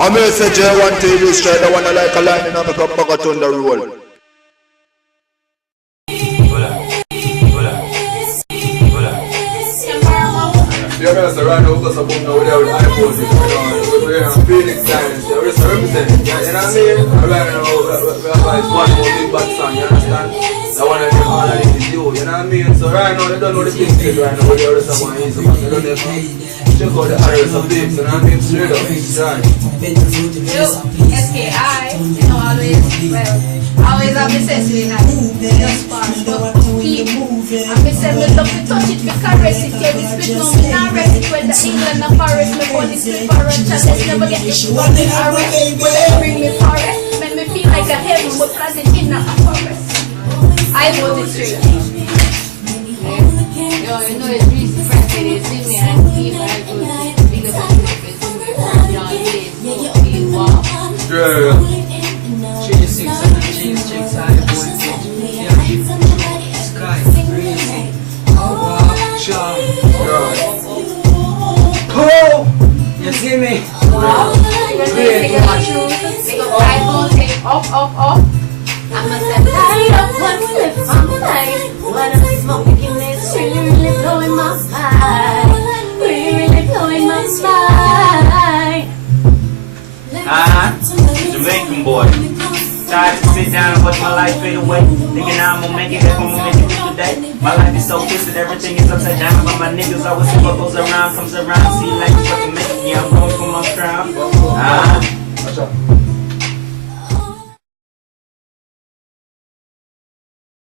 I'm here say J1 TV straight, the one I like a line and I make a bag of thunder roll. Yeah, man, so right now we're going to boom over there with iPhones, you know, we're in Phoenix Silence, we're representing, you know what I mean? And right now, we're one more big bad song, you understand? That one of them all of them is you, you know what I mean? So right now, they don't know the things right now, where the other someone is, man, they don't know. Check out the areas of babes, you know what I mean? Straight up, right? Yo, SKI, you know, always have necessity, just fast, but keep. And me say me love to touch it, me caress it, yeah, me split on me, now rest it. When the England and Paris, me call it split for a challenge, never get this one me arrest. When they bring me forest, make me feel like a heaven, but planted in a forest. I vote it straight. Yo, you know it's really fresh, they see me and keep I go to big up and Yeah. Cheese six and cheese chicks, I want Sky, crazy. Sharp. Oh, you see me? wow. Great. Up. I'm a light up what's left from the night. What I'm smoking is really blowing my mind. Really blowing my mind. Jamaican boy. Tired to sit down and watch my life fade away. Thinking I'm gonna make it, if I'm gonna make it through the day. My life is so twisted, everything is upside down. But my niggas always see what goes around, comes around. See like you fucking make it, yeah, I'm going for my crown.